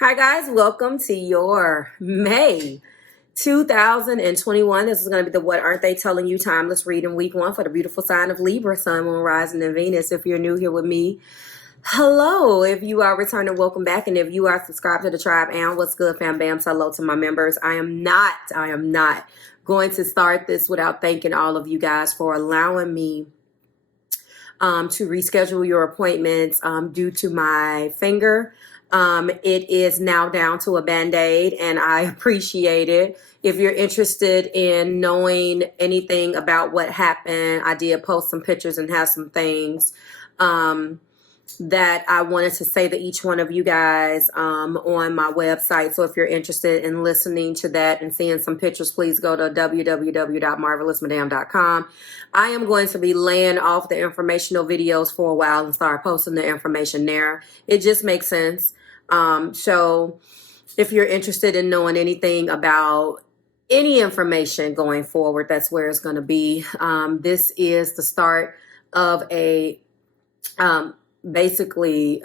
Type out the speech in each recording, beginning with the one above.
Hi guys, welcome to your May 2021. This is going to be the What Aren't They Telling You Timeless Reading Week 1 for the beautiful sign of Libra, Sun, Moon, Rising, and Venus. If you're new here with me, hello. If you are returning, welcome back. And if you are subscribed to the tribe, and what's good, fam bam, so hello to my members. I am not going to start this without thanking all of you guys for allowing me to reschedule your appointments due to my finger. It is now down to a Band-Aid, and I appreciate it. If you're interested in knowing anything about what happened, I did post some pictures and have some things that I wanted to say to each one of you guys on my website. So if you're interested in listening to that and seeing some pictures, please go to www.marvelousmadame.com. I am going to be laying off the informational videos for a while and start posting the information there. It just makes sense. So if you're interested in knowing anything about any information going forward, that's where it's going to be. This is the start of a, basically,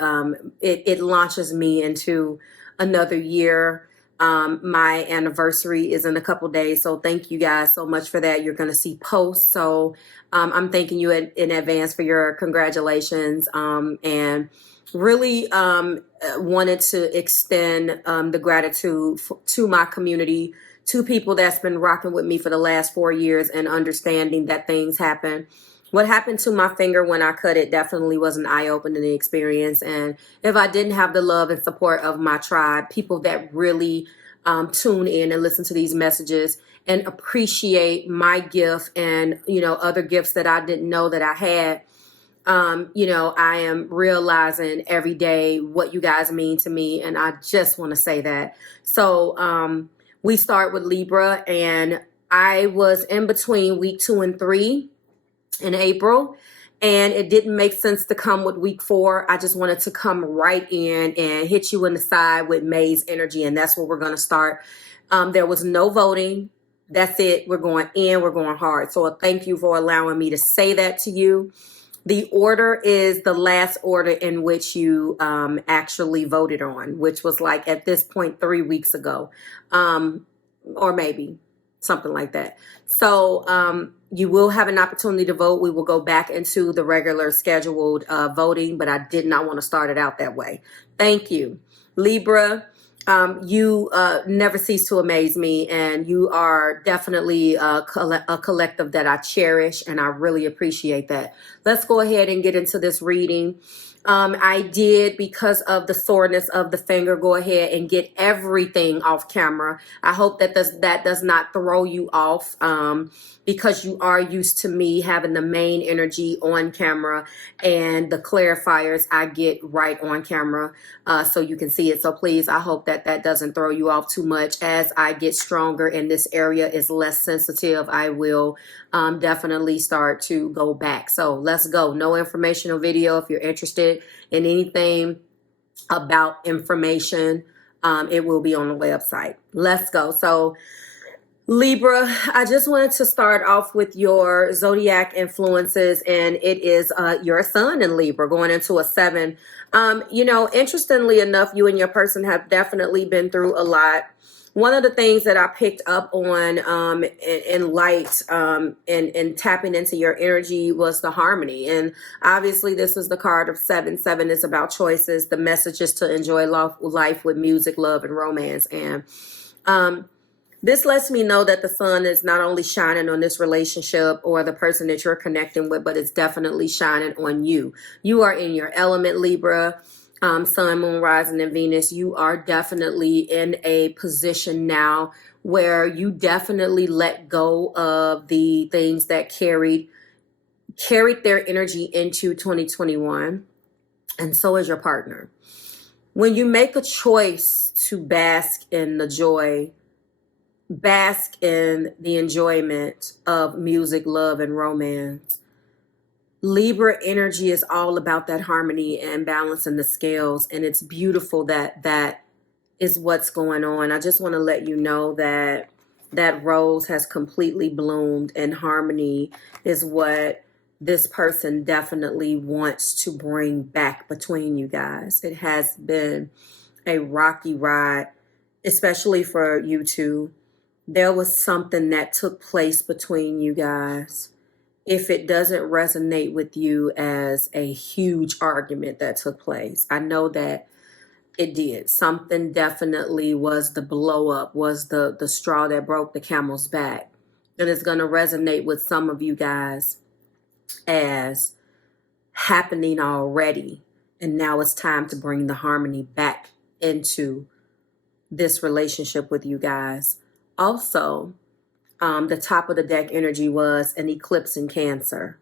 it launches me into another year. My anniversary is in a couple days, so thank you guys so much for that. You're going to see posts, so I'm thanking you in advance for your congratulations, and really wanted to extend the gratitude to my community, to people that's been rocking with me for the last 4 years and understanding that things happen. What happened to my finger when I cut it definitely was an eye-opening experience. And if I didn't have the love and support of my tribe, people that really tune in and listen to these messages and appreciate my gift and, other gifts that I didn't know that I had, I am realizing every day what you guys mean to me. And I just want to say that. So we start with Libra, and I was in between week 2 and 3 in April, and it didn't make sense to come with week 4. I just wanted to come right in and hit you in the side with May's energy, and that's where we're going to start. There was no voting. That's it. We're going in. We're going hard. So thank you for allowing me to say that to you. The order is the last order in which you actually voted on, which was like at this point 3 weeks ago, or maybe something like that. So you will have an opportunity to vote. We will go back into the regular scheduled voting, but I did not want to start it out that way. Thank you. Libra, you never cease to amaze me, and you are definitely a collective that I cherish, and I really appreciate that. Let's go ahead and get into this reading. I did, because of the soreness of the finger, go ahead and get everything off camera. I hope that does not throw you off, because you are used to me having the main energy on camera and the clarifiers I get right on camera, so you can see it. So please, I hope that doesn't throw you off too much. As I get stronger and this area is less sensitive, I will definitely start to go back. So let's go. No informational video. If you're interested in anything about information, it will be on the website. Let's go. So Libra, I just wanted to start off with your zodiac influences, and it is your sun in Libra going into a 7. Interestingly enough, you and your person have definitely been through a lot. One of the things that I picked up on in light and tapping into your energy was the harmony. And obviously this is the card of 7. 7 is about choices. The message is to enjoy life with music, love, and romance. And this lets me know that the sun is not only shining on this relationship or the person that you're connecting with, but it's definitely shining on you. You are in your element, Libra. Sun, Moon, Rising, and Venus. You are definitely in a position now where you definitely let go of the things that carried their energy into 2021. And so is your partner. When you make a choice to bask in the joy, bask in the enjoyment of music, love, and romance, Libra energy is all about that harmony and balancing the scales. And it's beautiful that is what's going on. I just want to let you know that that rose has completely bloomed, and harmony is what this person definitely wants to bring back between you guys. It has been a rocky ride, especially for you two. There was something that took place between you guys. If it doesn't resonate with you as a huge argument that took place, I know that it did. Something definitely was the blow up, was the straw that broke the camel's back. And it's going to resonate with some of you guys as happening already. And now it's time to bring the harmony back into this relationship with you guys. Also, the top of the deck energy was an eclipse in Cancer.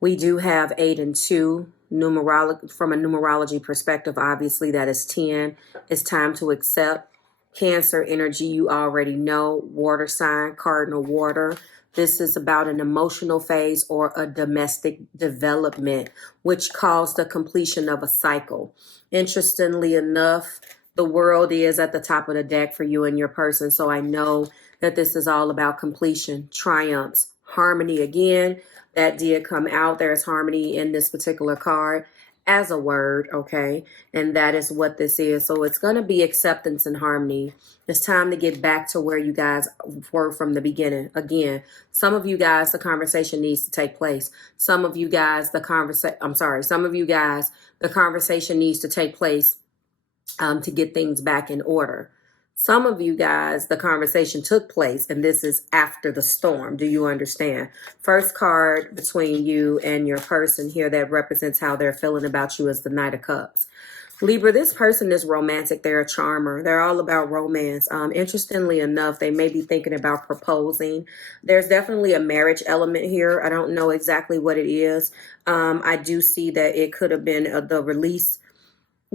We do have 8 and 2 from a numerology perspective. Obviously, that is 10. It's time to accept. Cancer energy, you already know, water sign, cardinal water. This is about an emotional phase or a domestic development, which calls the completion of a cycle. Interestingly enough, the world is at the top of the deck for you and your person. So I know that this is all about completion, triumphs, harmony again. That did come out. There's harmony in this particular card as a word, okay? And that is what this is. So it's going to be acceptance and harmony. It's time to get back to where you guys were from the beginning. Again, some of you guys, the conversation needs to take place. Some of you guys, the conversation needs to take place to get things back in order. Some of you guys, the conversation took place, and this is after the storm. Do you understand? First card between you and your person here that represents how they're feeling about you is the Knight of Cups. Libra, this person is romantic. They're a charmer. They're all about romance. Interestingly enough, they may be thinking about proposing. There's definitely a marriage element here. I don't know exactly what it is. I do see that it could have been the release,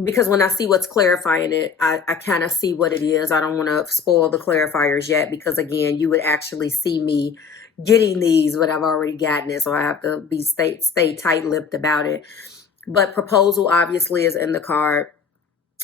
because when I see what's clarifying it, I kind of see what it is. I don't want to spoil the clarifiers yet, because again, you would actually see me getting these, but I've already gotten it. So I have to stay tight-lipped about it. But proposal obviously is in the card.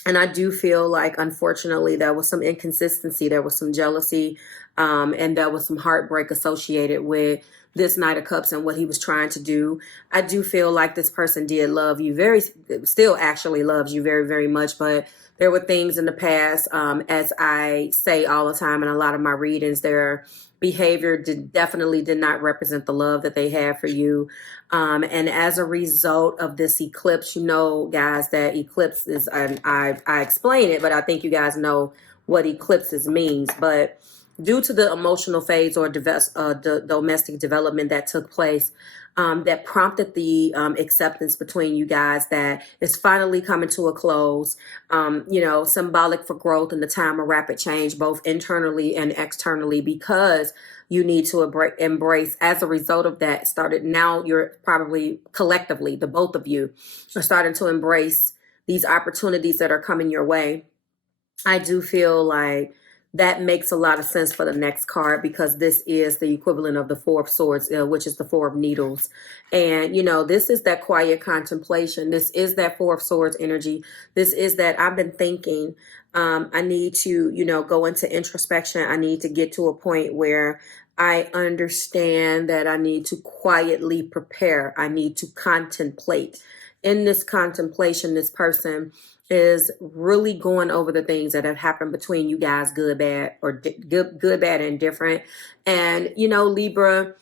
And I do feel like, unfortunately, there was some inconsistency. There was some jealousy, and there was some heartbreak associated with this Knight of Cups and what he was trying to do. I do feel like this person did love you, still actually loves you very, very much. But there were things in the past, as I say all the time in a lot of my readings, their behavior definitely did not represent the love that they had for you. And as a result of this eclipse, you know, guys, that eclipse is, I explain it, but I think you guys know what eclipses means. But due to the emotional phase or the domestic development that took place, that prompted the acceptance between you guys that is finally coming to a close, symbolic for growth in the time of rapid change, both internally and externally, because you need to embrace, as a result of that, now you're probably collectively, the both of you are starting to embrace these opportunities that are coming your way. I do feel like that makes a lot of sense for the next card, because this is the equivalent of the Four of Swords, which is the Four of Needles. And, this is that quiet contemplation. This is that Four of Swords energy. This is that I've been thinking. I need to, go into introspection. I need to get to a point where I understand that I need to quietly prepare. I need to contemplate. In this contemplation, this person is really going over the things that have happened between you guys, good, bad, or good, bad, and different. And, Libra,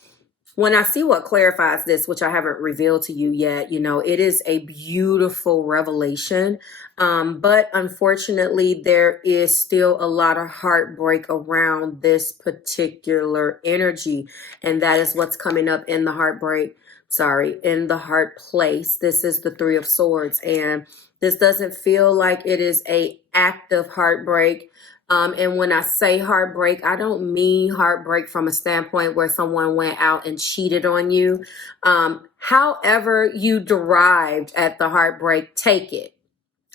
when I see what clarifies this, which I haven't revealed to you yet, it is a beautiful revelation. But unfortunately, there is still a lot of heartbreak around this particular energy. And that is what's coming up in the in the heart place. This is the Three of Swords. And this doesn't feel like it is a active heartbreak. And when I say heartbreak, I don't mean heartbreak from a standpoint where someone went out and cheated on you. However you derived at the heartbreak, take it.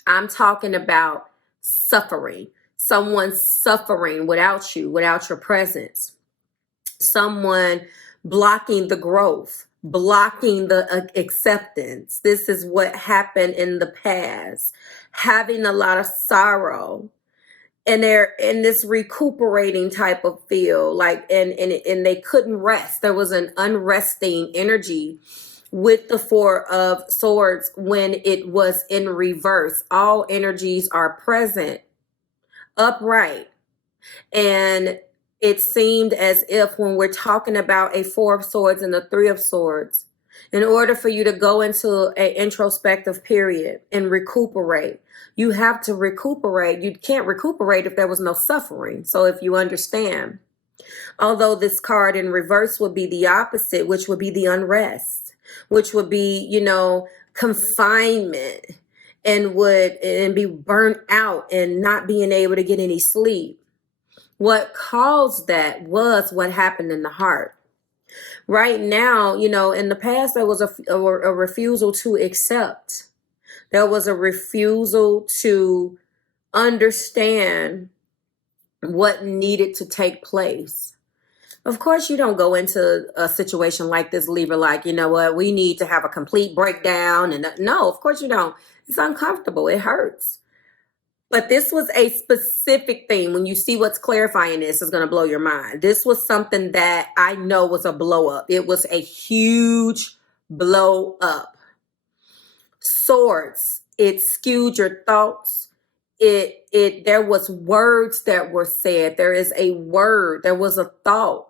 I'm talking about suffering. Someone suffering without you, without your presence. Someone blocking the growth, blocking the acceptance. This is what happened in the past. Having a lot of sorrow. And they're in this recuperating type of feel, and they couldn't rest. There was an unresting energy with the Four of Swords when it was in reverse. All energies are present, upright. And it seemed as if when we're talking about a Four of Swords and the Three of Swords, in order for you to go into an introspective period and recuperate, you have to recuperate. You can't recuperate if there was no suffering. So if you understand, although this card in reverse would be the opposite, which would be the unrest, which would be, you know, confinement, and be burnt out and not being able to get any sleep. What caused that was what happened in the heart. Right now, you know, in the past, there was a refusal to accept. There was a refusal to understand what needed to take place. Of course, you don't go into a situation like this, Libra, like, you know what, we need to have a complete breakdown. And no, of course you don't. It's uncomfortable. It hurts. But this was a specific thing. When you see what's clarifying this, is going to blow your mind. This was something that I know was a blow up. It was a huge blow up. Swords. It skewed your thoughts. There was words that were said. There is a word. There was a thought.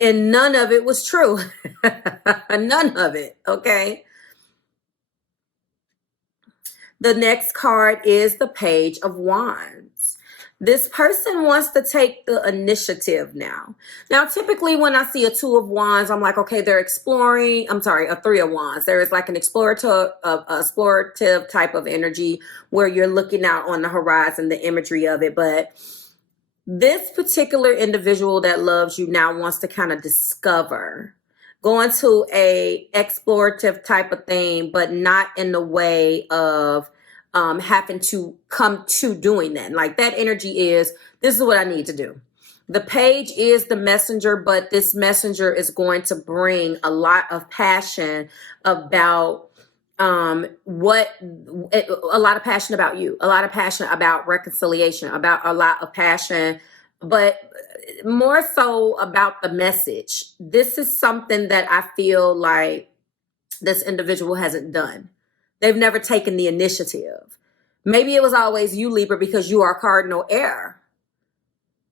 And none of it was true. None of it. Okay. The next card is the Page of Wands. This person wants to take the initiative now. Now, typically when I see a Two of Wands, I'm like, okay, they're exploring. I'm sorry, a Three of Wands. There is like an explorative type of energy where you're looking out on the horizon, the imagery of it. But this particular individual that loves you now wants to kind of discover, go into a explorative type of thing, but not in the way of having to come to doing that. Like that energy is, this is what I need to do. The page is the messenger, but this messenger is going to bring a lot of passion about a lot of passion about you, a lot of passion about reconciliation, about a lot of passion, but more so about the message. This is something that I feel like this individual hasn't done. They've never taken the initiative. Maybe it was always you, Libra, because you are cardinal air.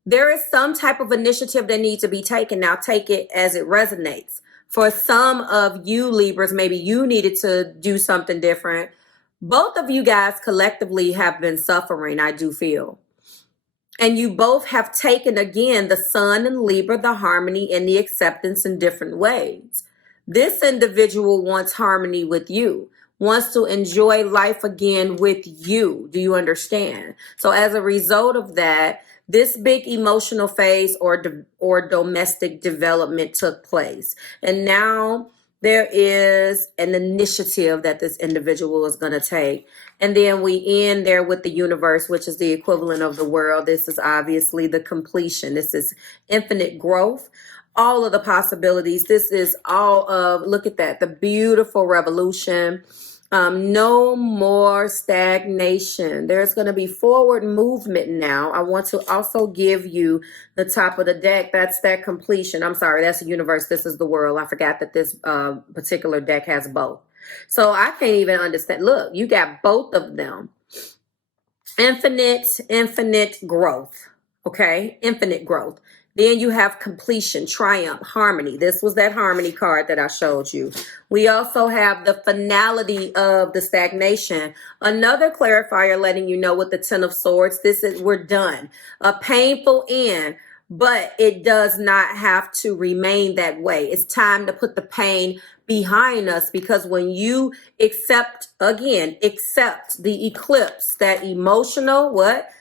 There is some type of initiative that needs to be taken. Now take it as it resonates. For some of you Libras, maybe you needed to do something different. Both of you guys collectively have been suffering, I do feel. And you both have taken, again, the Sun and Libra, the harmony and the acceptance in different ways. This individual wants harmony with you, wants to enjoy life again with you. Do you understand? So as a result of that, this big emotional phase or domestic development took place. And now there is an initiative that this individual is going to take. And then we end there with the universe, which is the equivalent of the world. This is obviously the completion. This is infinite growth. All of the possibilities. This is all of, look at that, the beautiful revolution. No more stagnation. There's going to be forward movement now. I want to also give you the top of the deck. That's that completion. I'm sorry, that's the universe. This is the world. I forgot that this particular deck has both. So I can't even understand. Look, you got both of them. Infinite growth. Okay, infinite growth. Then you have completion, triumph, harmony. This was that harmony card that I showed you. We also have the finality of the stagnation. Another clarifier letting you know with the Ten of Swords, we're done. A painful end, but it does not have to remain that way. It's time to put the pain behind us, because when you accept the eclipse, that emotional,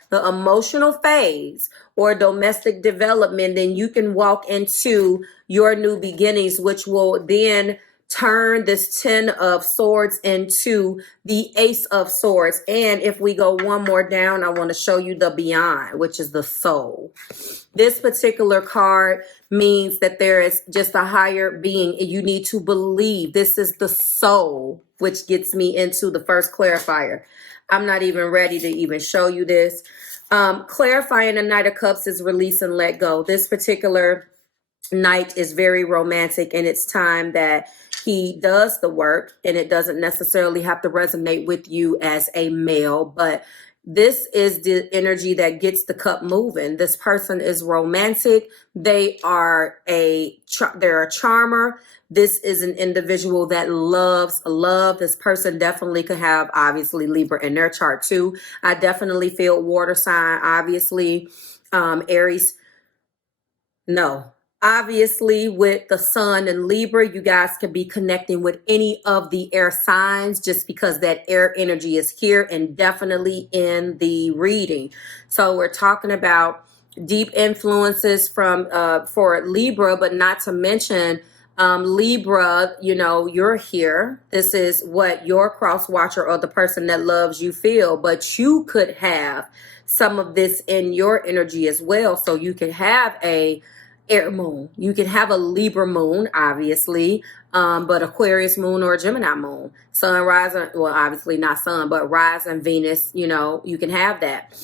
the emotional phase or domestic development, then you can walk into your new beginnings, which will then turn this Ten of Swords into the Ace of Swords. And if we go one more down, I want to show you the Beyond, which is the soul. This particular card means that there is just a higher being. You need to believe. This is the soul, which gets me into the first clarifier. I'm not even ready to even show you this. Clarifying the Knight of Cups is release and let go. This particular night is very romantic, and it's time that he does the work, and it doesn't necessarily have to resonate with you as a male, but this is the energy that gets the cup moving. This person is romantic. They are they're a charmer. This is an individual that loves love. This person definitely could have, obviously, Libra in their chart too. I definitely feel water sign, obviously. Aries, no. Obviously, with the sun and Libra, you guys could be connecting with any of the air signs just because that air energy is here and definitely in the reading. So we're talking about deep influences from for Libra, but not to mention Libra, you know, you're here. This is what your cross watcher or the person that loves you feel, but you could have some of this in your energy as well. So you could have a air moon. You can have a Libra moon, obviously, but Aquarius moon or a Gemini moon. Sun, rising, well, obviously not sun, but rising Venus, you know, you can have that.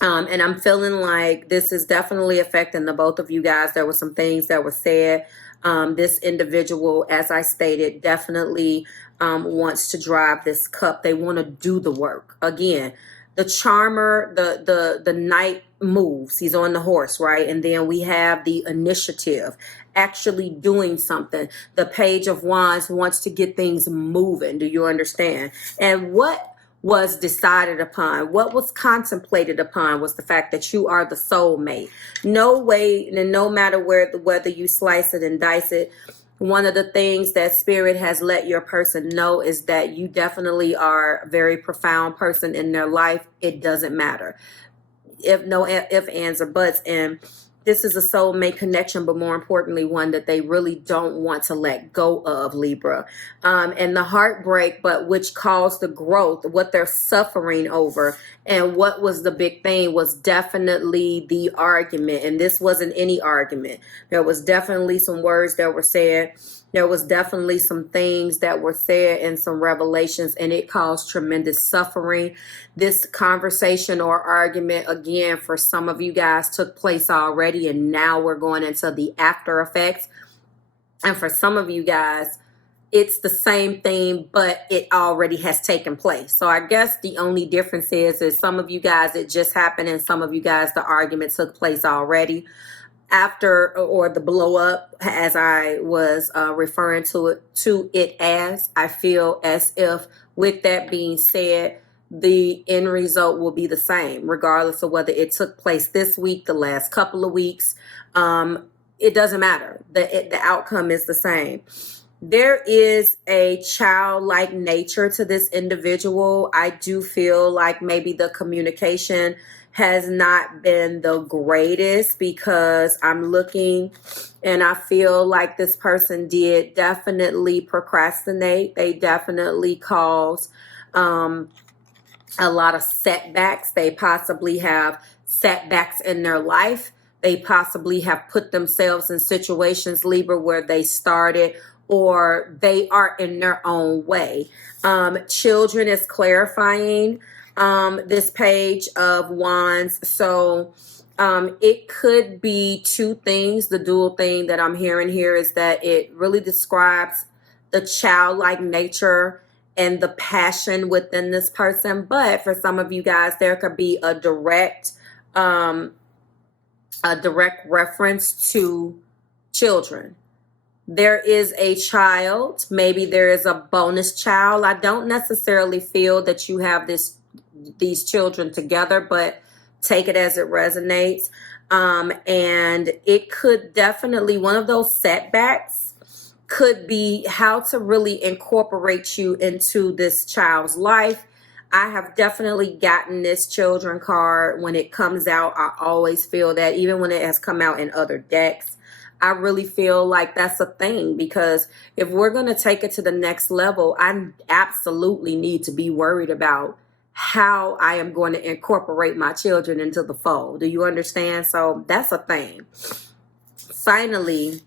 And I'm feeling like this is definitely affecting the both of you guys. There were some things that were said. This individual, as I stated, definitely wants to drive this cup. They want to do the work. Again, the charmer, the knight moves. He's on the horse, right? And then we have the initiative, actually doing something. The Page of Wands wants to get things moving. Do you understand? And what was decided upon, what was contemplated upon, was the fact that you are the soulmate. No way, and no matter whether you slice it and dice it, one of the things that Spirit has let your person know is that you definitely are a very profound person in their life. It doesn't matter. If, ands, or buts. And this is a soulmate connection, but more importantly, one that they really don't want to let go of, Libra. And the heartbreak, but which caused the growth, what they're suffering over. And what was the big thing was definitely the argument. And this wasn't any argument. There was definitely some words that were said. There was definitely some things that were said and some revelations, and it caused tremendous suffering. This conversation or argument, again, for some of you guys took place already, and now we're going into the after effects. And for some of you guys, it's the same thing, but it already has taken place. So I guess the only difference is some of you guys, it just happened, and some of you guys, the argument took place already. After, or the blow up, as I was referring to it as, I feel as if, with that being said, the end result will be the same, regardless of whether it took place this week, the last couple of weeks. It doesn't matter. The outcome is the same. There is a childlike nature to this individual. I do feel like maybe the communication has not been the greatest, because I'm looking and I feel like this person did definitely procrastinate. They definitely caused a lot of setbacks. They possibly have setbacks in their life. They possibly have put themselves in situations, Libra, where they started, or they are in their own way. Children is clarifying this Page of Wands. So it could be two things. The dual thing that I'm hearing here is that it really describes the childlike nature and the passion within this person. But for some of you guys, there could be a direct reference to children. There is a child. Maybe there is a bonus child. I don't necessarily feel that you have these children together, but take it as it resonates. And it could definitely, one of those setbacks could be how to really incorporate you into this child's life. I have definitely gotten this children card when it comes out. I always feel that, even when it has come out in other decks, I really feel like that's a thing, because if we're going to take it to the next level, I absolutely need to be worried about how I am going to incorporate my children into the fold. Do you understand? So that's a thing. Finally,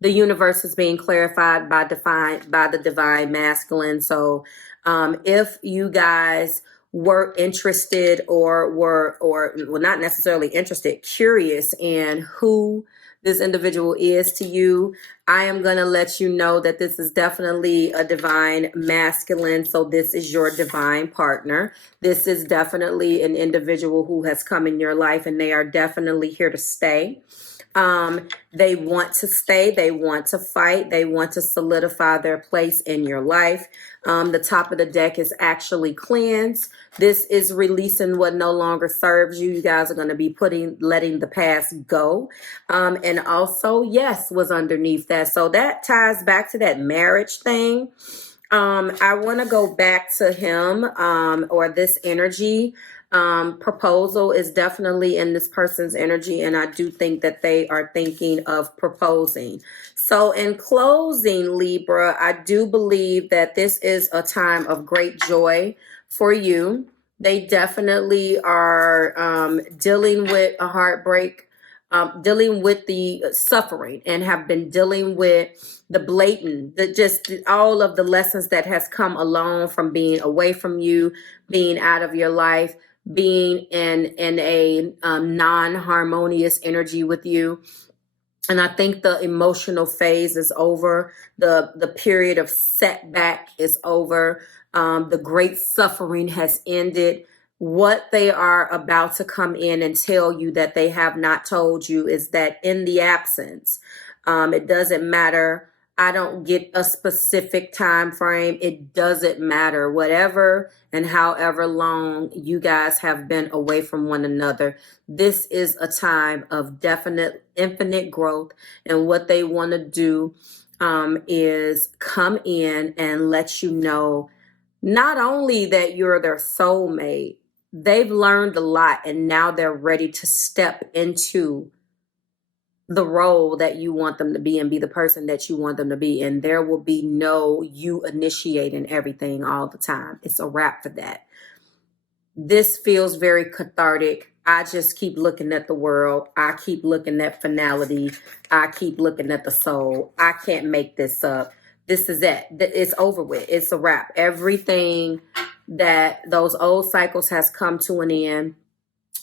the universe is being clarified by the divine masculine. So if you guys were interested, or well, not necessarily interested, curious in who this individual is to you. I am going to let you know that this is definitely a divine masculine. So this is your divine partner. This is definitely an individual who has come in your life, and they are definitely here to stay. They want to stay, they want to fight, they want to solidify their place in your life. The top of the deck is actually cleanse. This is releasing what no longer serves you. You guys are going to be letting the past go. And also, yes, was underneath that. So that ties back to that marriage thing. I want to go back to him, or this energy. Proposal is definitely in this person's energy, and I do think that they are thinking of proposing. So in closing, Libra, I do believe that this is a time of great joy for you. They definitely are dealing with a heartbreak, dealing with the suffering, and have been dealing with the blatant, just all of the lessons that has come along from being away from you, being out of your life, being in a non-harmonious energy with you. And I think the emotional phase is over. The period of setback is over. The great suffering has ended. What they are about to come in and tell you that they have not told you is that in the absence, it doesn't matter. I don't get a specific time frame. It doesn't matter. Whatever and however long you guys have been away from one another, this is a time of definite, infinite growth. And what they want to do is come in and let you know not only that you're their soulmate, they've learned a lot, and now they're ready to step into the role that you want them to be and be the person that you want them to be. And there will be no you initiating everything all the time. It's a wrap for that. This feels very cathartic. I just keep looking at the world. I keep looking at finality. I keep looking at the soul. I can't make this up. This is it. It's over with. It's a wrap. Everything that those old cycles has come to an end.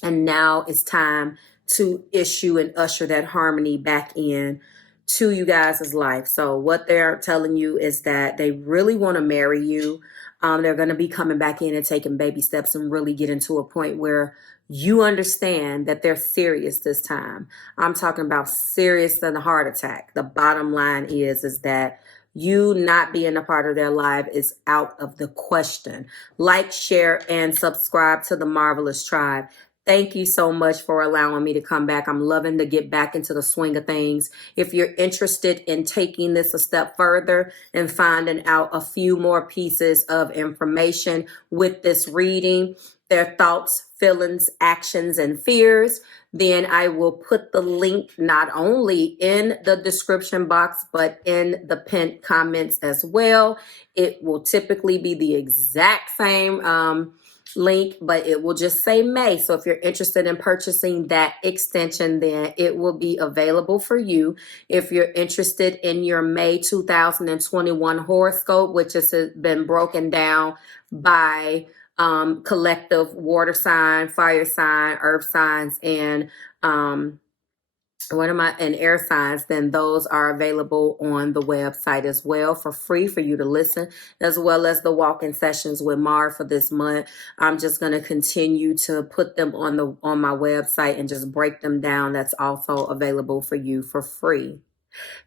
And now it's time to issue and usher that harmony back in to you guys' life. So what they're telling you is that they really want to marry you. They're going to be coming back in and taking baby steps and really getting to a point where you understand that they're serious this time. I'm talking about serious than a heart attack. The bottom line is that you not being a part of their life is out of the question. Like, share, and subscribe to the Marvelous Tribe. Thank you so much for allowing me to come back. I'm loving to get back into the swing of things. If you're interested in taking this a step further and finding out a few more pieces of information with this reading, their thoughts, feelings, actions, and fears, then I will put the link not only in the description box, but in the pinned comments as well. It will typically be the exact same link, but it will just say May. So if you're interested in purchasing that extension, then it will be available for you. If you're interested in your May 2021 horoscope, which has been broken down by collective water sign, fire sign, earth signs, and and air signs, then those are available on the website as well for free for you to listen, as well as the walk-in sessions with Marve for this month. I'm just going to continue to put them on my website and just break them down. That's also available for you for free.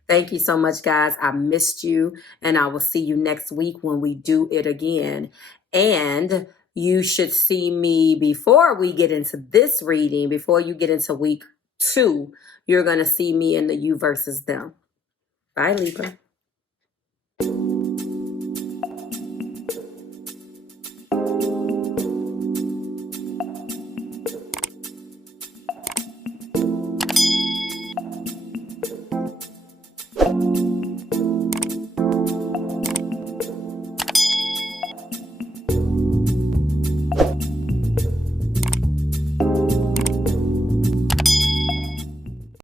Thank you so much, guys. I missed you, and I will see you next week when we do it again. And you should see me before we get into this reading, before you get into week 2, you're going to see me in the you versus them. Bye, Libra.